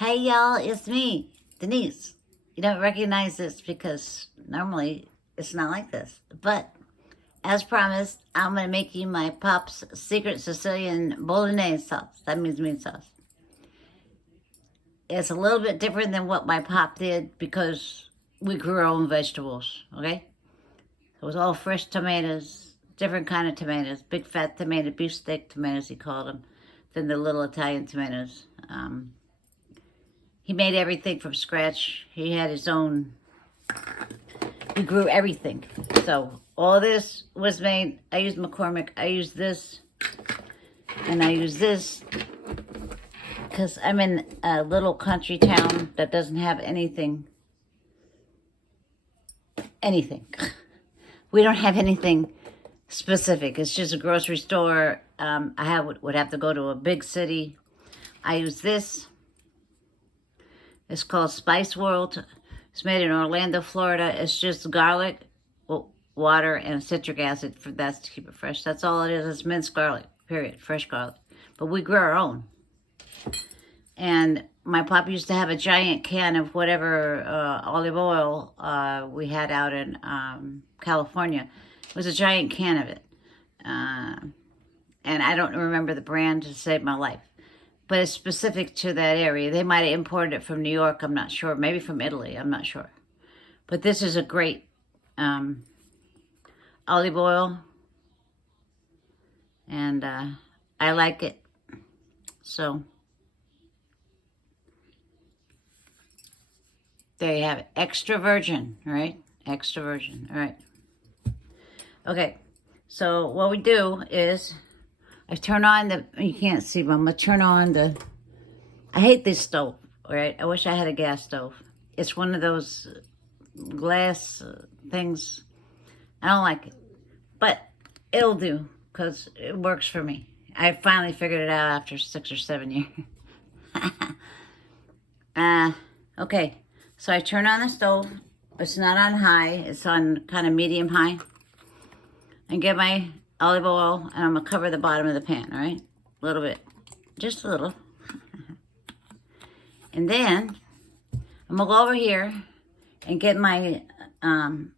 Hey y'all, it's me, Denise. You don't recognize this because normally it's not like this. But as promised, I'm going to make you my Pop's secret Sicilian bolognese sauce. That means meat sauce. It's a little bit different than what my Pop did because we grew our own vegetables, okay? It was all fresh tomatoes, different kind of tomatoes, big fat tomato, beefsteak tomatoes he called them, than the little Italian tomatoes. He made everything from scratch. He had his own, he grew everything. So all this was made, I used McCormick, I used this, and I use this because I'm in a little country town that doesn't have anything. We don't have anything specific. It's just a grocery store. Would have to go to a big city. I use this. It's called Spice World. It's made in Orlando, Florida. It's just garlic, water, and citric acid for that to keep it fresh. That's all it is. It's minced garlic, period. Fresh garlic. But we grow our own. And my pop used to have a giant can of whatever olive oil we had out in California. It was a giant can of it. And I don't remember the brand to save my life. But it's specific to that area. They might have imported it from New York, I'm not sure. Maybe from Italy, I'm not sure. But this is a great olive oil. And I like it. So, there you have it. Extra virgin, right? Extra virgin, all right. Okay, so what we do is I turn on the, you can't see, but I'm going to turn on the, I hate this stove, all right? I wish I had a gas stove. It's one of those glass things. I don't like it, but it'll do because it works for me. I finally figured it out after 6 or 7 years. Okay, so I turn on the stove. It's not on high. It's on kind of medium high. And get my olive oil, and I'm going to cover the bottom of the pan, all right? A little bit. Just a little. And then I'm going to go over here and get my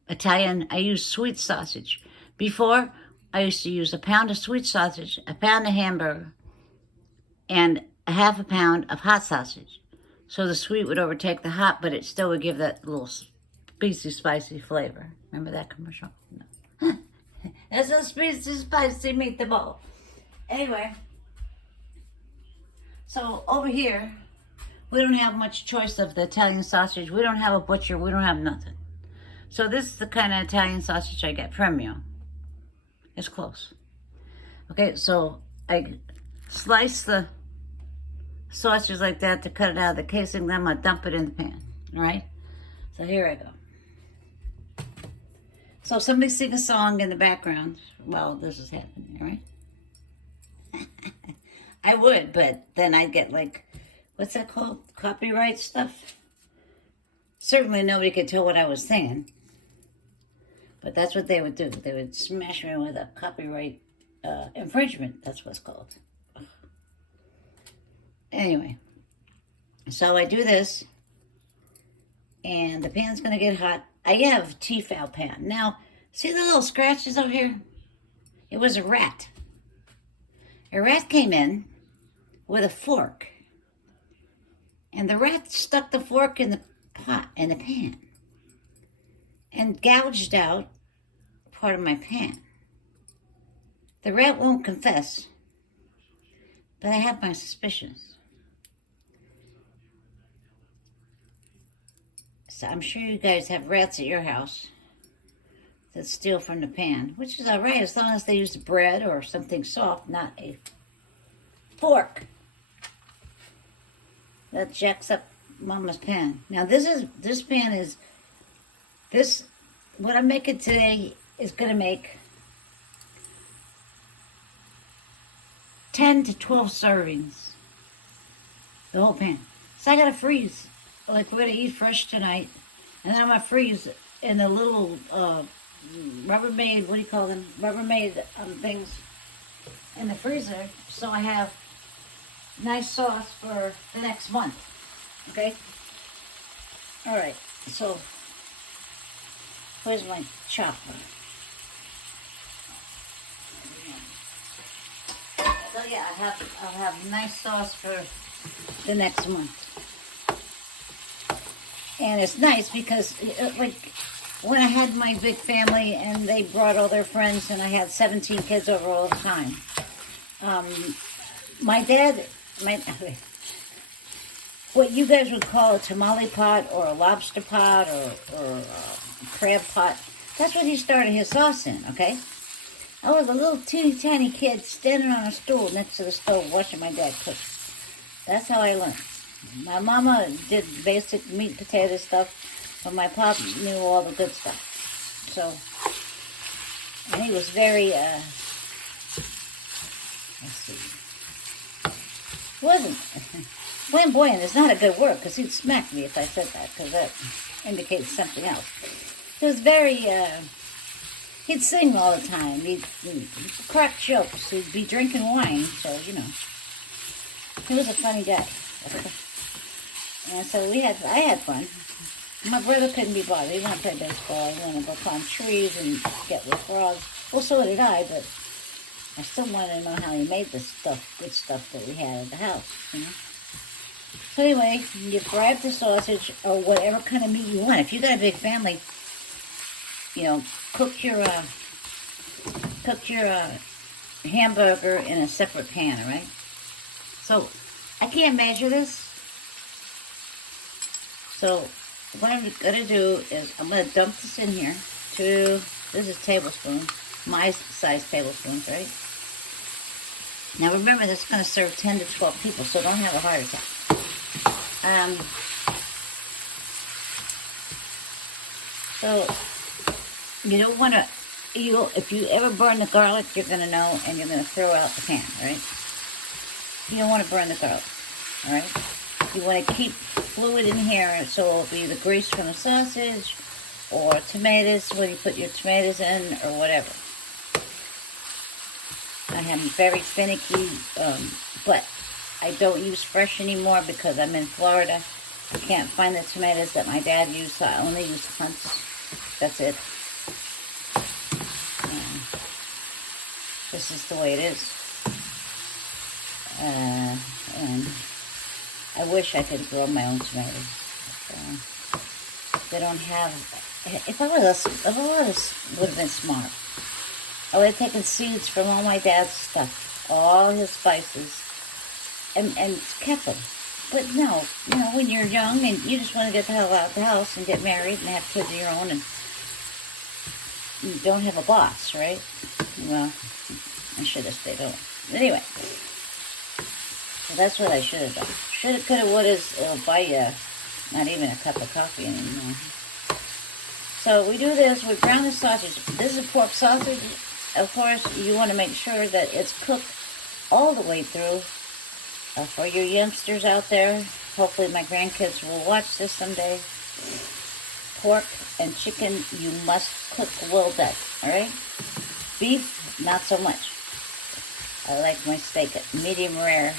Italian, I use sweet sausage. Before, I used to use a pound of sweet sausage, a pound of hamburger, and a half a pound of hot sausage. So the sweet would overtake the hot, but it still would give that little spicy flavor. Remember that commercial? No. That's a spicy meatball. Anyway, so over here, we don't have much choice of the Italian sausage. We don't have a butcher. We don't have nothing. So this is the kind of Italian sausage I get, Premio. It's close. Okay, so I slice the sausage like that to cut it out of the casing. Then I'm going to dump it in the pan. All right? So here I go. So somebody sing a song in the background while this is happening, right? I would, but then I'd get like, what's that called? Copyright stuff? Certainly nobody could tell what I was singing. But that's what they would do. They would smash me with a copyright infringement. That's what's called. Anyway, so I do this, and the pan's going to get hot. I have a Tefal pan. Now, see the little scratches over here? It was a rat. A rat came in with a fork, and the rat stuck the fork in the pot, in the pan, and gouged out part of my pan. The rat won't confess, but I have my suspicions. So I'm sure you guys have rats at your house that steal from the pan, which is all right as long as they use bread or something soft, not a fork that jacks up Mama's pan. Now this pan is, what I'm making today is going to make 10 to 12 servings, the whole pan. So I got to freeze. Like, we're going to eat fresh tonight. And then I'm going to freeze in the little Rubbermaid, what do you call them? Rubbermaid things in the freezer. So I have nice sauce for the next month. Okay? Alright, so where's my chopper? So yeah, I'll have nice sauce for the next month. And it's nice because, like, when I had my big family and they brought all their friends and I had 17 kids over all the time, my dad, what you guys would call a tamale pot or a lobster pot or a crab pot, that's what he started his sauce in, okay? I was a little teeny tiny kid standing on a stool next to the stove watching my dad cook. That's how I learned. My mama did basic meat, potato stuff, but my pop knew all the good stuff. So, and he was very, let's see, wasn't, flamboyant is not a good word, because he'd smack me if I said that, because that indicates something else. He was very, he'd sing all the time, he'd crack jokes, he'd be drinking wine, so, you know, he was a funny guy. And so I had fun. My brother couldn't be bothered. He wanted to play baseball. He wanted to go climb trees and get with frogs. Well, so did I, but I still wanted to know how he made the stuff, good stuff that we had at the house, you know. So anyway, you fry up the sausage or whatever kind of meat you want. If you got a big family, you know, cook your hamburger in a separate pan, all right? So I can't measure this. So what I'm going to do is I'm going to dump this in here. This is tablespoons, my size tablespoons, right? Now remember, this is going to serve 10 to 12 people, so don't have a heart attack. So you don't want to, if you ever burn the garlic, you're going to know, and you're going to throw out the pan, right? You don't want to burn the garlic, all right? You want to keep fluid in here, so it'll be the grease from the sausage, or tomatoes, when you put your tomatoes in, or whatever. I am very finicky, but I don't use fresh anymore because I'm in Florida. I can't find the tomatoes that my dad used, so I only use Hunt's. That's it. And this is the way it is. And I wish I could grow my own tomatoes. They don't have. If I would have been smart, I would have taken seeds from all my dad's stuff, all his spices, and kept them. But no, you know, when you're young and you just want to get the hell out of the house and get married and have kids of your own, and you don't have a boss, right? Well, I should have stayed home. Anyway. So that's what I should have done. Shoulda, coulda, woulda, it'll buy you not even a cup of coffee anymore. So we do this, we brown the sausage. This is pork sausage. Of course, you want to make sure that it's cooked all the way through. For your youngsters out there, hopefully my grandkids will watch this someday. Pork and chicken, you must cook well done, all right? Beef, not so much. I like my steak at medium rare,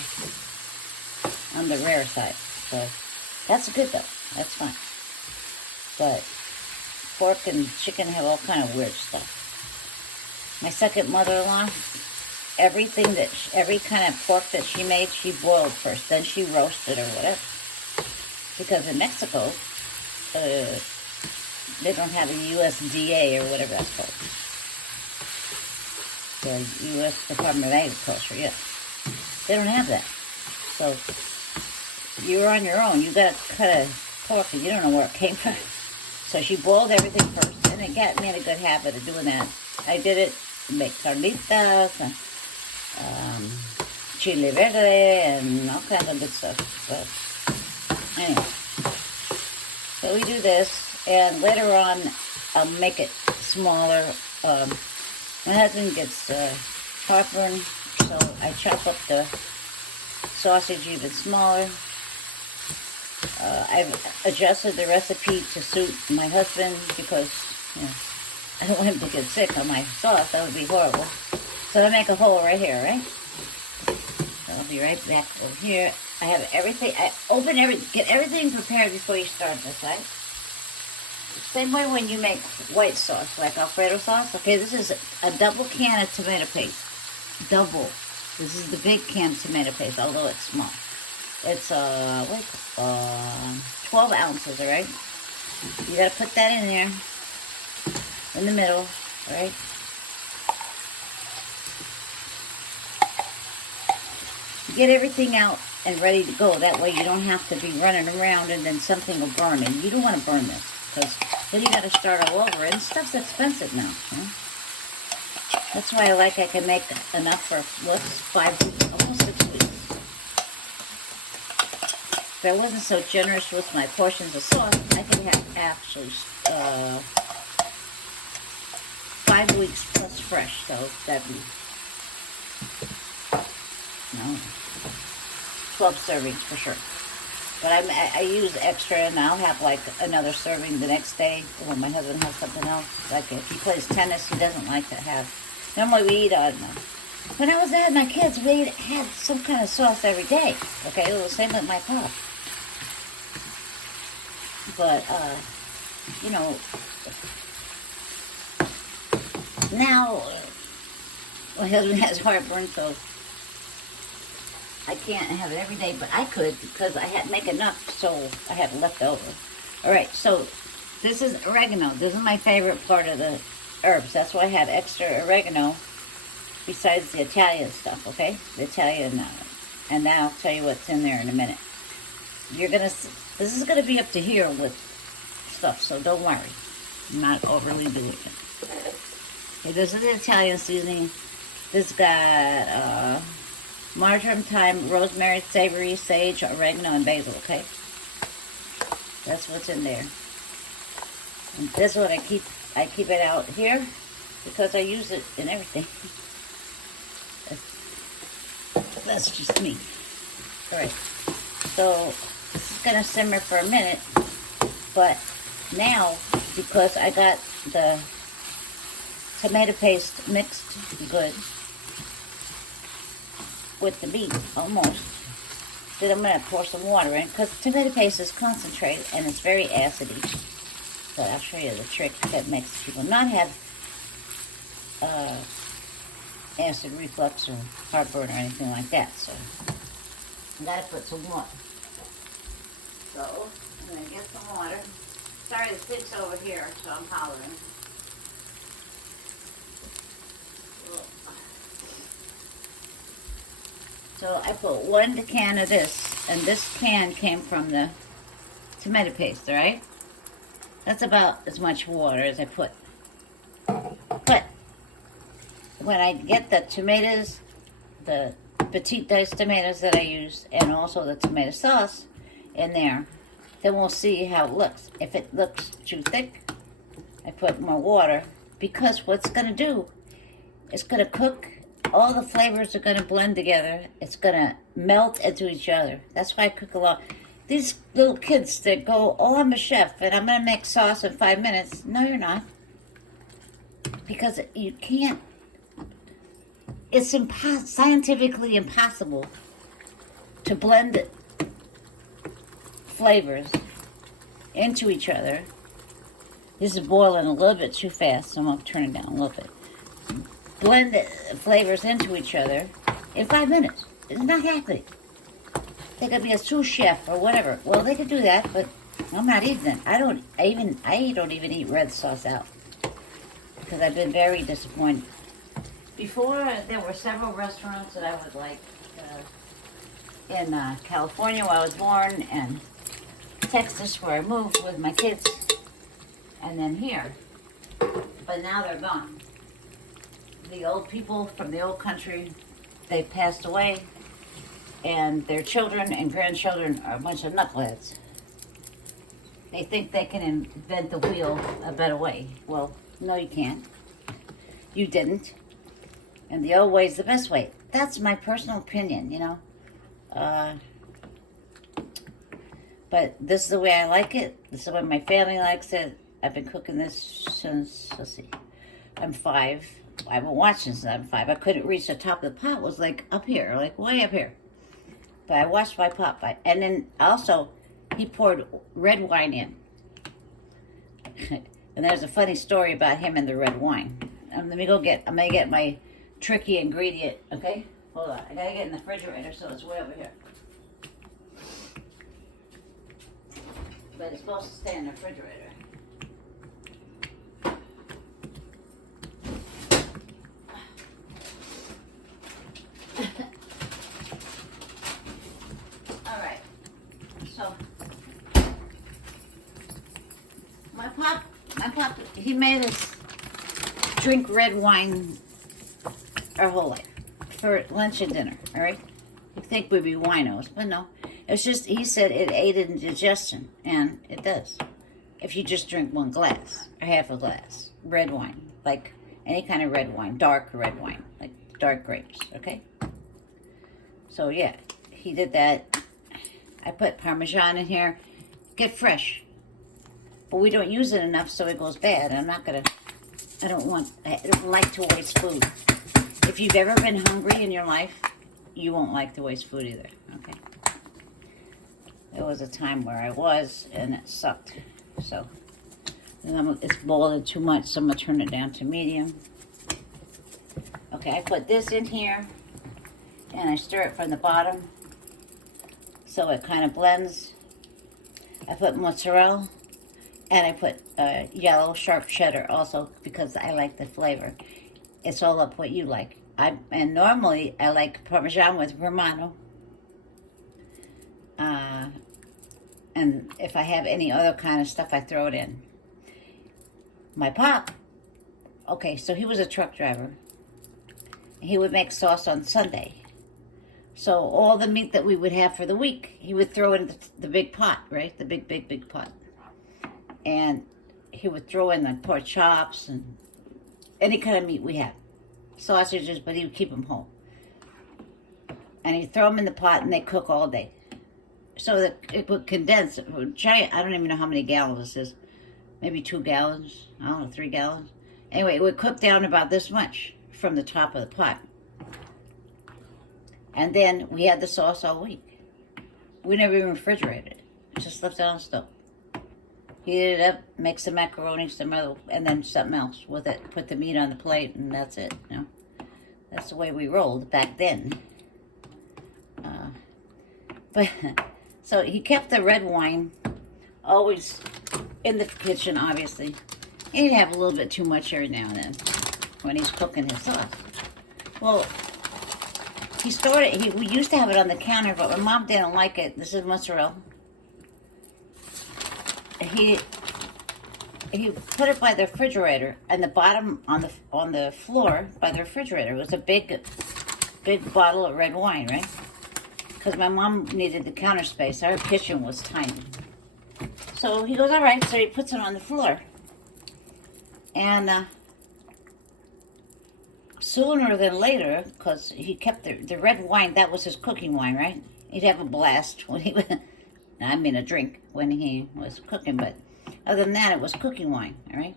on the rare side. So that's good though. That's fine. But pork and chicken have all kind of weird stuff. My second mother-in-law, every kind of pork that she made, she boiled first. Then she roasted or whatever. Because in Mexico, they don't have a USDA or whatever that's called. The U.S. Department of Agriculture, yes. They don't have that. So you're on your own. You got to cut a pork and you don't know where it came from. So she boiled everything first, and it got me in a good habit of doing that. I did it to make carnitas and chile verde and all kinds of good stuff. But anyway, so we do this, and later on I'll make it smaller. My husband gets heartburn, so I chop up the sausage even smaller. I've adjusted the recipe to suit my husband because, you know, I don't want him to get sick on my sauce. That would be horrible. So I make a hole right here, right? So I'll be right back over here. I have everything. I get everything prepared before you start this, right? Same way when you make white sauce, like Alfredo sauce. Okay, this is a double can of tomato paste. Double. This is the big can of tomato paste, although it's small. It's 12 ounces, all right? You gotta put that in there, in the middle, all right? Get everything out and ready to go. That way you don't have to be running around and then something will burn. And you don't want to burn this, because then you got to start all over. And stuff's expensive now. Huh? That's why I can make enough for, what's 5 weeks, almost 6 weeks. If I wasn't so generous with my portions of sauce, I could have actually 5 weeks plus fresh. So that'd be, no, 12 servings for sure. But I use extra, and I'll have like another serving the next day when my husband has something else. Like if he plays tennis, he doesn't like to have. Normally we eat on. When I was at my kids, we had some kind of sauce every day. Okay, it was the same with my pop. But you know, now my husband has heartburn, so I can't have it every day, but I could because I had to make enough, so I had left over. All right, so this is oregano. This is my favorite part of the herbs. That's why I had extra oregano besides the Italian stuff, okay? The Italian, and then I'll tell you what's in there in a minute. This is gonna be up to here with stuff, so don't worry. I'm not overly doing it. Okay, this is the Italian seasoning. This got, marjoram, thyme, rosemary, savory, sage, oregano, and basil, okay? That's what's in there. And this one I keep it out here because I use it in everything. That's just me. Alright. So this is gonna simmer for a minute, but now because I got the tomato paste mixed good with the meat, almost. Then I'm going to pour some water in, because tomato paste is concentrated and it's very acidy. So I'll show you the trick that makes people not have acid reflux or heartburn or anything like that. So I got to put some water. So I'm going to get some water. Sorry, the pig's over here, so I'm hollering. So I put 1 can of this, and this can came from the tomato paste, all right? That's about as much water as I put. But when I get the tomatoes, the petite diced tomatoes that I use, and also the tomato sauce in there, then we'll see how it looks. If it looks too thick, I put more water, because what's going to do, it's going to cook. All the flavors are going to blend together. It's going to melt into each other. That's why I cook a lot. These little kids that go, oh, I'm a chef, and I'm going to make sauce in 5 minutes. No, you're not. Because you can't. It's scientifically impossible to blend flavors into each other. This is boiling a little bit too fast, so I'm going to turn it down a little bit. Blend the flavors into each other in 5 minutes. It's not happening. They could be a sous chef or whatever. Well, they could do that, but I'm not eating it. I don't even eat red sauce out because I've been very disappointed. Before, there were several restaurants that I would like in California where I was born, and Texas where I moved with my kids, and then here. But now they're gone. The old people from the old country, they passed away, and their children and grandchildren are a bunch of knuckleheads. They think they can invent the wheel a better way. Well, no, you can't. You didn't. And the old way is the best way. That's my personal opinion, you know. But this is the way I like it. This is the way my family likes it. I've been cooking this since, let's see, I'm 5. I've been watching since I'm 5. I couldn't reach the top of the pot. It was like up here, like way up here. But I watched my pot. And then also, he poured red wine in. And there's a funny story about him and the red wine. Let me go I'm going to get my tricky ingredient, okay? Hold on. I got to get in the refrigerator, so it's way over here. But it's supposed to stay in the refrigerator. Alright. So, my pop, he made us drink red wine our whole life. For lunch and dinner, alright? You'd think we'd be winos, but no. It's just, he said it aided in digestion, and it does. If you just drink one glass, or half a glass, red wine, like any kind of red wine, dark red wine, like dark grapes, okay? So yeah, he did that. I put Parmesan in here, get fresh. But we don't use it enough, so it goes bad. I don't like to waste food. If you've ever been hungry in your life, you won't like to waste food either, okay? There was a time where I was, and it sucked. So, it's boiling too much, so I'm going to turn it down to medium. Okay, I put this in here, and I stir it from the bottom, so it kind of blends. I put mozzarella, and I put yellow sharp cheddar also, because I like the flavor. It's all up what you like. And normally, I like Parmesan with Romano. And if I have any other kind of stuff, I throw it in. My pop, okay, so he was a truck driver. He would make sauce on Sunday. So all the meat that we would have for the week, he would throw in the big pot, right? The big pot. And he would throw in the pork chops and any kind of meat we had. Sausages, but he would keep them whole. And he'd throw them in the pot and they cook all day. So that it would condense. It would I don't even know how many gallons this is. Maybe 2 gallons. I don't know, 3 gallons. Anyway, it would cook down about this much from the top of the pot. And then we had the sauce all week. We never even refrigerated it. Just left it on the stove. Heat it up, make some macaroni, and then something else with it. Put the meat on the plate, and that's it. You know, that's the way we rolled back then. But so he kept the red wine always in the kitchen, obviously. He'd have a little bit too much every now and then when he's cooking his sauce. Well, we used to have it on the counter, but my mom didn't like it. This is mozzarella. He put it by the refrigerator, and the bottom on the floor by the refrigerator was a big bottle of red wine, right? Because my mom needed the counter space. Our kitchen was tiny. So he goes, all right. So he puts it on the floor. And sooner than later, because he kept the red wine, that was his cooking wine, right? He'd have a blast when he, I mean a drink, when he was cooking. But other than that, it was cooking wine, all right?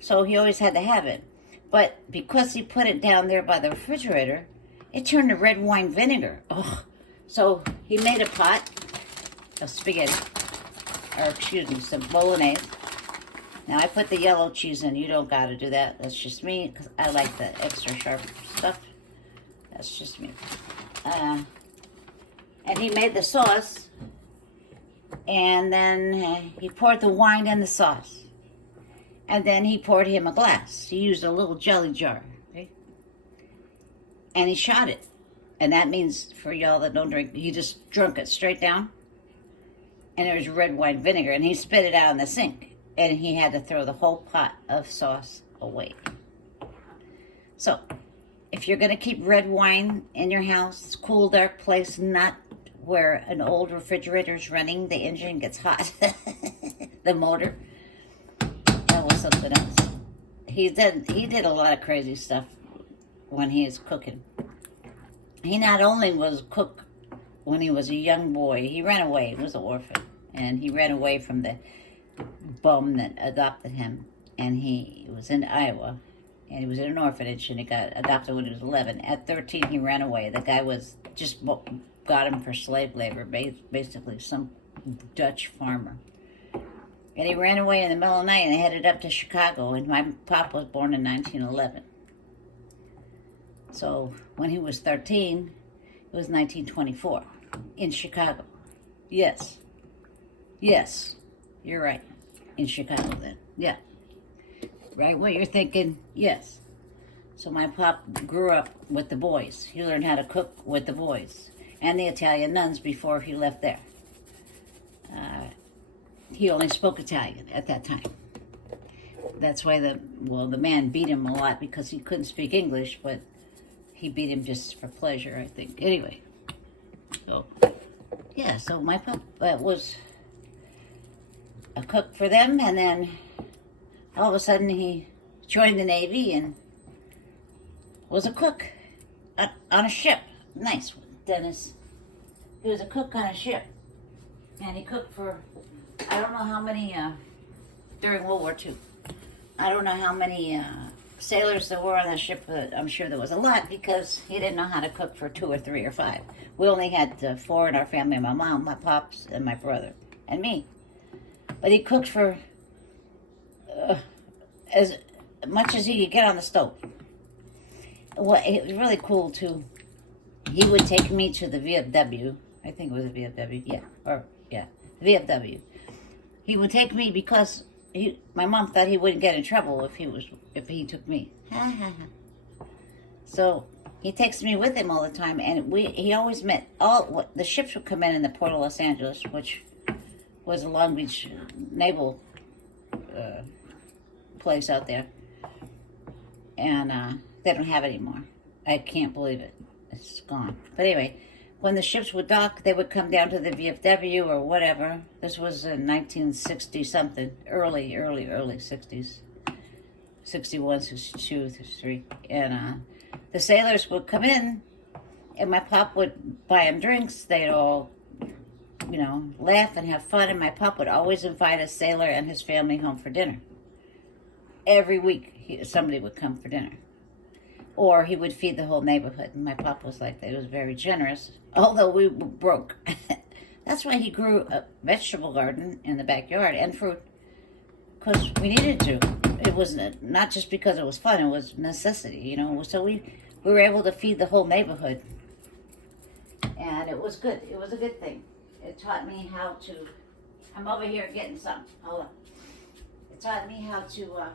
So he always had to have it. But because he put it down there by the refrigerator, it turned to red wine vinegar. Oh. So he made a pot of spaghetti, or excuse me, some bolognese. Now I put the yellow cheese in. You don't got to do that. That's just me, because I like the extra sharp stuff. That's just me. And he made the sauce, and then he poured the wine in the sauce. And then he poured him a glass. He used a little jelly jar, okay? And he shot it. And that means, for y'all that don't drink, he just drunk it straight down. And there was red wine vinegar, and he spit it out in the sink. And he had to throw the whole pot of sauce away. So, if you're going to keep red wine in your house, it's a cool, dark place, not where an old refrigerator's running, the engine gets hot, the motor. That was something else. He did a lot of crazy stuff when he was cooking. He not only was a cook when he was a young boy, he ran away. He was an orphan. And he ran away from the bum that adopted him. And he was in Iowa. And he was in an orphanage, and he got adopted when he was 11. At 13, he ran away. The guy was just got him for slave labor, basically, some Dutch farmer. And he ran away in the middle of the night and headed up to Chicago. And my pop was born in 1911. So when he was 13, it was 1924 in Chicago. Yes. Yes. You're right. In Chicago then. Yeah. Right? What you're thinking, yes. So my pop grew up with the boys. He learned how to cook with the boys and the Italian nuns before he left there. He only spoke Italian at that time. That's why the man beat him a lot because he couldn't speak English, but he beat him just for pleasure, I think. Anyway, so yeah, so my pop was a cook for them, and then all of a sudden he joined the Navy and was a cook on a ship. Nice one, Dennis. He was a cook on a ship, and he cooked for, I don't know how many, during World War II. I don't know how many sailors there were on the ship, but I'm sure there was a lot because he didn't know how to cook for 2 or 3 or 5. We only had 4 in our family, my mom, my pops, and my brother, and me. But he cooked for as much as he could get on the stove. Well, it was really cool, too. He would take me to the VFW. I think it was a VFW, VFW. He would take me because my mom thought he wouldn't get in trouble if he took me. So he takes me with him all the time, and he always met the ships would come in the Port of Los Angeles, which was a Long Beach naval place out there, and they don't have it anymore. I can't believe it. It's gone. But anyway, when the ships would dock, they would come down to the VFW or whatever. This was in 1960 something, early 60s, 61, 62, 63, and the sailors would come in, and my pop would buy them drinks. They'd all, laugh and have fun, and my pop would always invite a sailor and his family home for dinner. Every week, somebody would come for dinner. Or he would feed the whole neighborhood. And my pop was like that. He was very generous, although we were broke. That's why he grew a vegetable garden in the backyard and fruit, because we needed to. It was not just because it was fun, it was necessity, So we were able to feed the whole neighborhood. And it was good. It was a good thing. It taught me how to, I'm over here getting something. Hold on. It taught me how to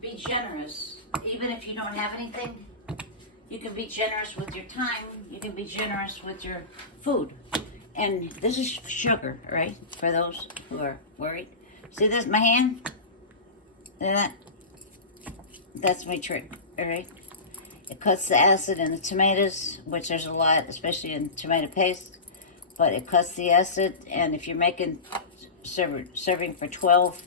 be generous. Even if you don't have anything, you can be generous with your time. You can be generous with your food. And this is sugar, right? For those who are worried. See this, my hand? That's my trick, all right? It cuts the acid in the tomatoes, which there's a lot, especially in tomato paste. But it cuts the acid, and if you're making serving for 12,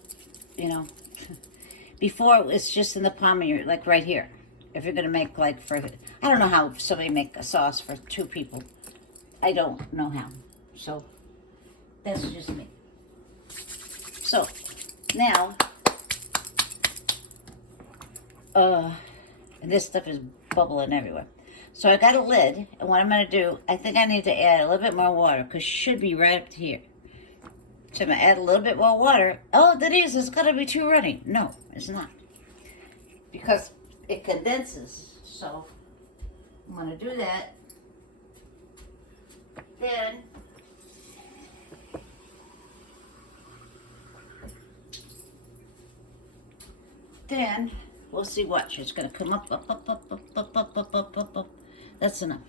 before it was just in the palm of your, like right here. If you're going to make I don't know how somebody make a sauce for 2 people. I don't know how. So, that's just me. So, now, and this stuff is bubbling everywhere. So I got a lid, and what I'm going to do, I think I need to add a little bit more water, because it should be right up here. So I'm going to add a little bit more water. Oh, Denise, it's going to be too runny. No, it's not. Because it condenses. So I'm going to do that. Then we'll see. Watch. It's going to come up. That's enough.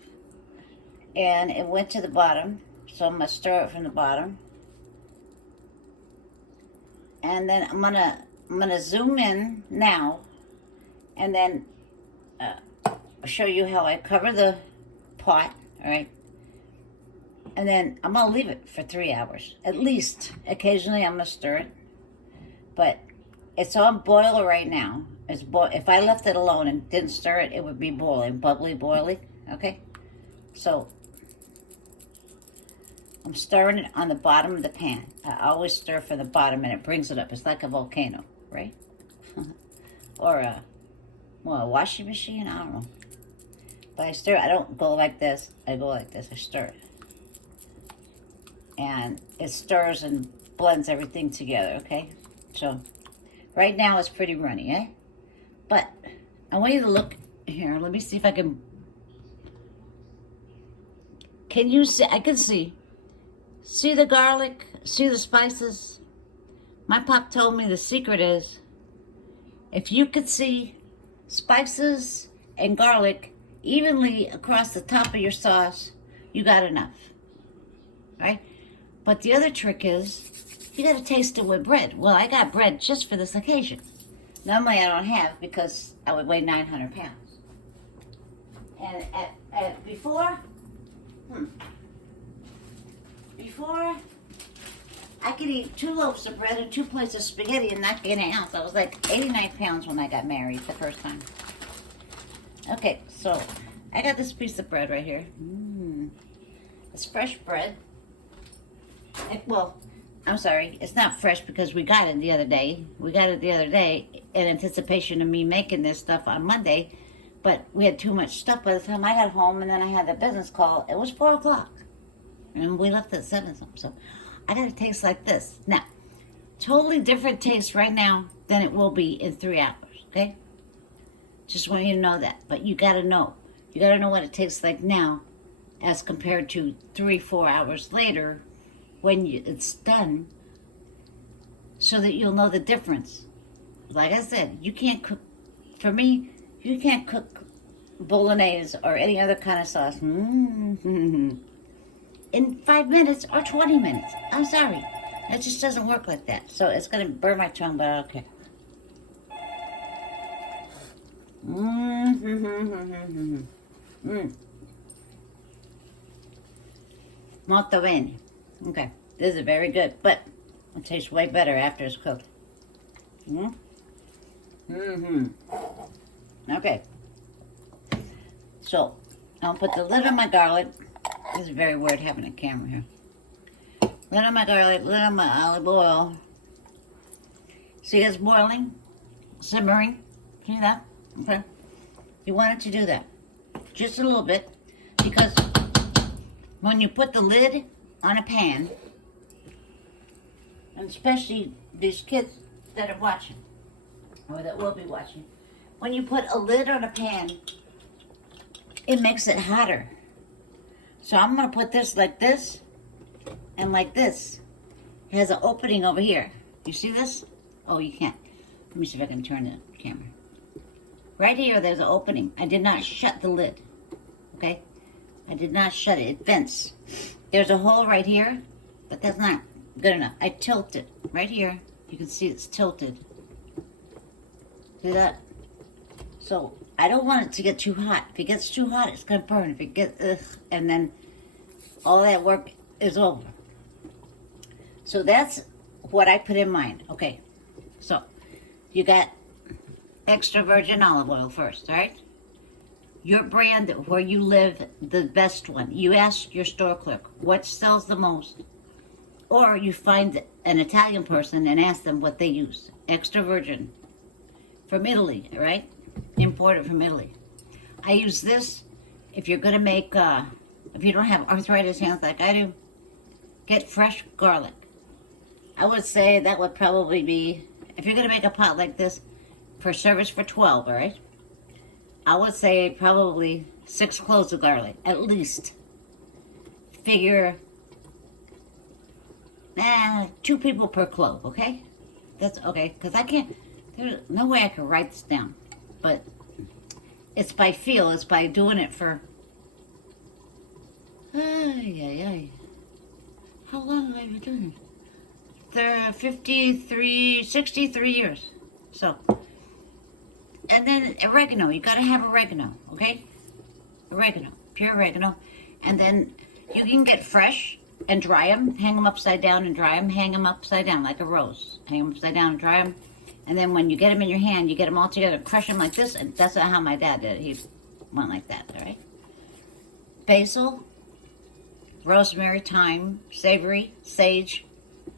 And it went to the bottom. So I'm going to stir it from the bottom. And then I'm gonna zoom in now, and then show you how I cover the pot. All right. And then I'm gonna leave it for 3 hours at least. Occasionally I'm gonna stir it, but it's on boil right now. If I left it alone and didn't stir it, it would be boiling, bubbly, boiling. Okay. So I'm stirring it on the bottom of the pan. I always stir from the bottom, and it brings it up. It's like a volcano, right? Or a washing machine, I don't know. But I stir, I don't go like this. I go like this. I stir it. And it stirs and blends everything together, okay? So, right now it's pretty runny, eh? But I want you to look here. Let me see if I can... Can you see? I can see. See the garlic? See the spices? My pop told me the secret is, if you could see spices and garlic evenly across the top of your sauce, you got enough, right? But the other trick is, you got to taste it with bread. Well, I got bread just for this occasion. Normally I don't have, because I would weigh 900 pounds. And before I could eat 2 loaves of bread and 2 plates of spaghetti and not gain an ounce. I was like 89 pounds when I got married the first time. Okay, so I got this piece of bread right here. It's fresh bread. Well, I'm sorry, it's not fresh because we got it the other day. We got it the other day in anticipation of me making this stuff on Monday, but we had too much stuff by the time I got home, and then I had the business call. It was 4 o'clock, and we left at 7 something, so I got it taste like this. Now, totally different taste right now than it will be in 3 hours, okay? Just want you to know that, but you gotta know. You gotta know what it tastes like now as compared to 3-4 hours later when it's done, so that you'll know the difference. Like I said, you can't cook, for me, you can't cook bolognese or any other kind of sauce in 5 minutes or 20 minutes. I'm sorry. It just doesn't work like that. So it's going to burn my tongue, but okay. Molto bene. Okay. This is very good, but it tastes way better after it's cooked. Okay. So, I'll put the lid on my garlic. This is very weird having a camera here. Lid on my garlic, lid on my olive oil. See, it's boiling, simmering. See that? Okay. You want it to do that. Just a little bit. Because when you put the lid on a pan, and especially these kids that are watching, or that will be watching, when you put a lid on a pan, it makes it hotter. So I'm going to put this like this and like this. It has an opening over here. You see this? Oh, you can't. Let me see if I can turn the camera. Right here, there's an opening. I did not shut the lid. Okay? I did not shut it. It vents. There's a hole right here, but that's not good enough. I tilt it. Right here, you can see it's tilted. See that? So, I don't want it to get too hot. If it gets too hot, it's going to burn. If it gets, and then all that work is over. So that's what I put in mind. Okay, so you got extra virgin olive oil first, all right? Your brand, where you live, the best one. You ask your store clerk, what sells the most? Or you find an Italian person and ask them what they use. Extra virgin. From Italy, right? Imported from Italy. I use this if you're going to make, if you don't have arthritis hands like I do, get fresh garlic. I would say that would probably be, if you're going to make a pot like this for service for 12, all right? I would say probably 6 cloves of garlic, at least. Figure, 2 people per clove, okay? That's okay, because I can't, there's no way I can write this down. But it's by feel, it's by doing it for, how long have I been doing it? 63 years. So, and then oregano, you gotta have oregano, okay? Oregano, pure oregano. And then you can get fresh and dry them, hang them upside down and dry them, hang them upside down like a rose. Hang them upside down and dry them. And then when you get them in your hand, you get them all together, crush them like this, and that's not how my dad did it. He went like that, all right? Basil, rosemary, thyme, savory, sage,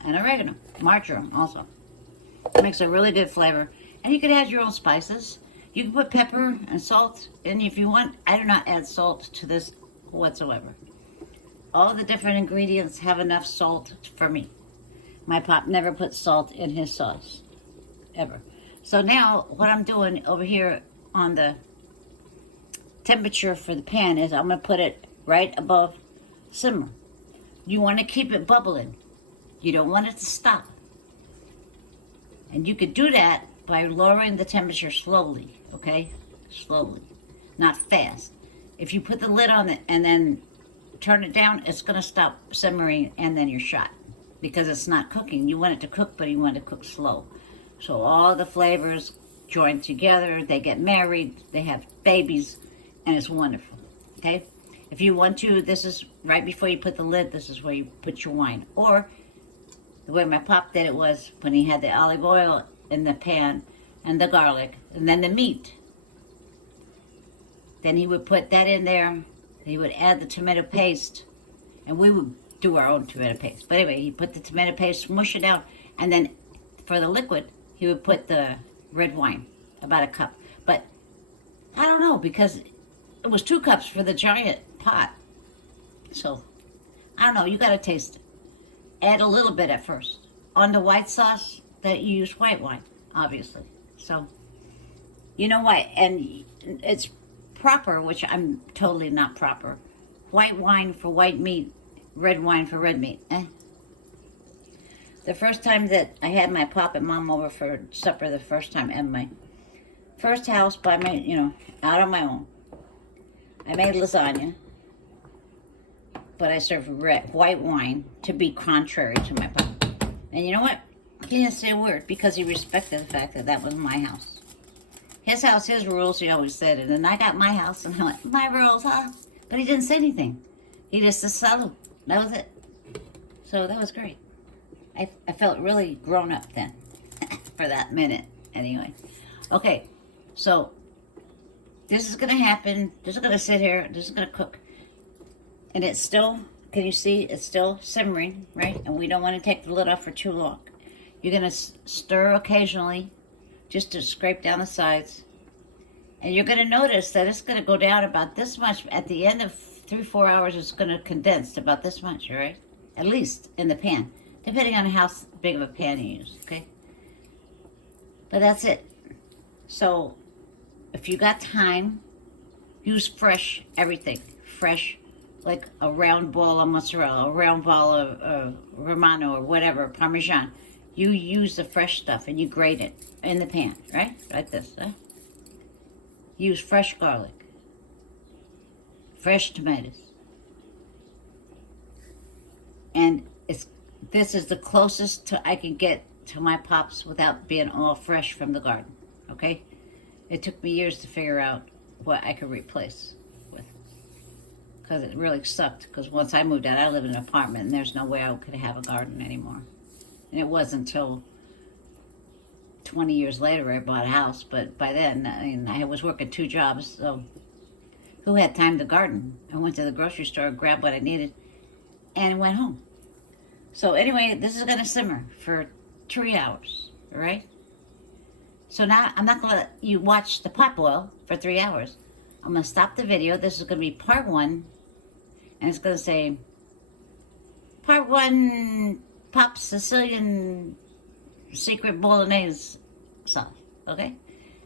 and oregano. Marjoram also. It makes a really good flavor. And you could add your own spices. You can put pepper and salt in if you want. I do not add salt to this whatsoever. All the different ingredients have enough salt for me. My pop never puts salt in his sauce, ever. So now what I'm doing over here on the temperature for the pan is I'm going to put it right above simmer. You want to keep it bubbling. You don't want it to stop. And you could do that by lowering the temperature slowly, okay? Slowly, not fast. If you put the lid on it and then turn it down, it's going to stop simmering and then you're shot because it's not cooking. You want it to cook, but you want it to cook slow. So all the flavors join together, they get married, they have babies, and it's wonderful, okay? If you want to, this is right before you put the lid, this is where you put your wine. Or the way my pop did it was when he had the olive oil in the pan and the garlic and then the meat. Then he would put that in there. He would add the tomato paste, and we would do our own tomato paste. But anyway, he put the tomato paste, smush it out, and then for the liquid, he would put the red wine, about a cup. But I don't know, because it was 2 cups for the giant pot. So, I don't know, you gotta taste it. Add a little bit at first. On the white sauce, that you use white wine, obviously. So, you know why? And it's proper, which I'm totally not proper. White wine for white meat, red wine for red meat. The first time that I had my pop and mom over for supper, the first time in my first house by my, out on my own, I made lasagna, but I served white wine to be contrary to my pop. And you know what? He didn't say a word because he respected the fact that that was my house. His house, his rules, he always said it. And I got my house and I went, my rules, huh? But he didn't say anything. He just said salud. That was it. So that was great. I felt really grown up then for that minute anyway. Okay, so this is going to happen. This is going to sit here. This is going to cook. And it's still, can you see, it's still simmering, right? And we don't want to take the lid off for too long. You're going to stir occasionally just to scrape down the sides. And you're going to notice that it's going to go down about this much. At the end of 3-4 hours, it's going to condense to about this much, all right? At least in the pan, depending on how big of a pan you use, okay? But that's it. So if you got time, use fresh everything. Fresh, like a round ball of mozzarella, a round ball of Romano or whatever, Parmesan. You use the fresh stuff and you grate it in the pan, right? Like this, huh? Use fresh garlic, fresh tomatoes. And this is the closest I can get to my pops without being all fresh from the garden, okay? It took me years to figure out what I could replace with. Because it really sucked, because once I moved out, I live in an apartment, and there's no way I could have a garden anymore. And it wasn't until 20 years later I bought a house, but by then, I was working 2 jobs, so who had time to garden? I went to the grocery store, grabbed what I needed, and went home. So anyway, this is going to simmer for 3 hours, all right? So now I'm not going to let you watch the pot boil for 3 hours. I'm going to stop the video. This is going to be part 1, and it's going to say, part 1, Pop's Sicilian secret bolognese sauce, okay?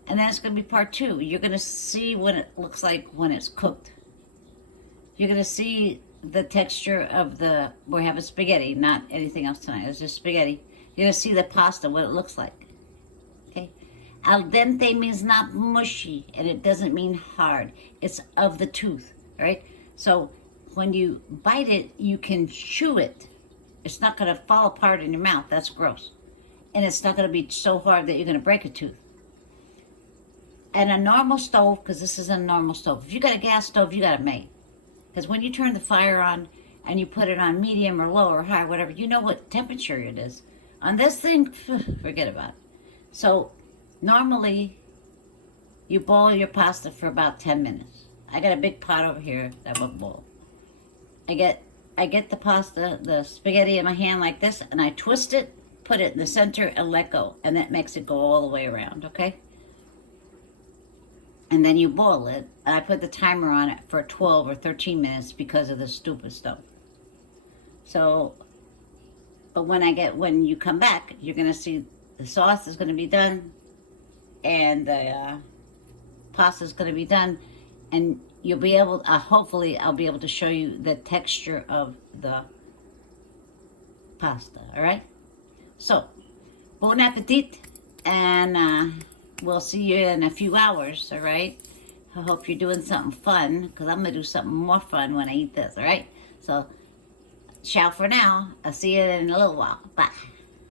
And then it's going to be part 2. You're going to see what it looks like when it's cooked. You're going to see the texture of we're having spaghetti, not anything else tonight. It's just spaghetti. You're going to see the pasta, what it looks like, okay? Al dente means not mushy, and it doesn't mean hard. It's of the tooth, right? So when you bite it, you can chew it. It's not going to fall apart in your mouth. That's gross. And it's not going to be so hard that you're going to break a tooth. And a normal stove, because this is a normal stove. If you got a gas stove, you got it made. Because when you turn the fire on and you put it on medium or low or high, whatever, you know what temperature it is. On this thing, forget about it. So normally, you boil your pasta for about 10 minutes. I got a big pot over here that will boil. I get the pasta, the spaghetti in my hand like this, and I twist it, put it in the center, and let go. And that makes it go all the way around, okay? and then you boil it. I put the timer on it for 12 or 13 minutes because of the stupid stuff. So, but when you come back, you're gonna see the sauce is gonna be done, and the pasta is gonna be done, and you'll be able. Hopefully, I'll be able to show you the texture of the pasta. All right. So, bon appetit, and we'll see you in a few hours. All right. I hope you're doing something fun, because I'm gonna do something more fun when I eat this. All right. So, ciao for now. I'll see you in a little while. Bye.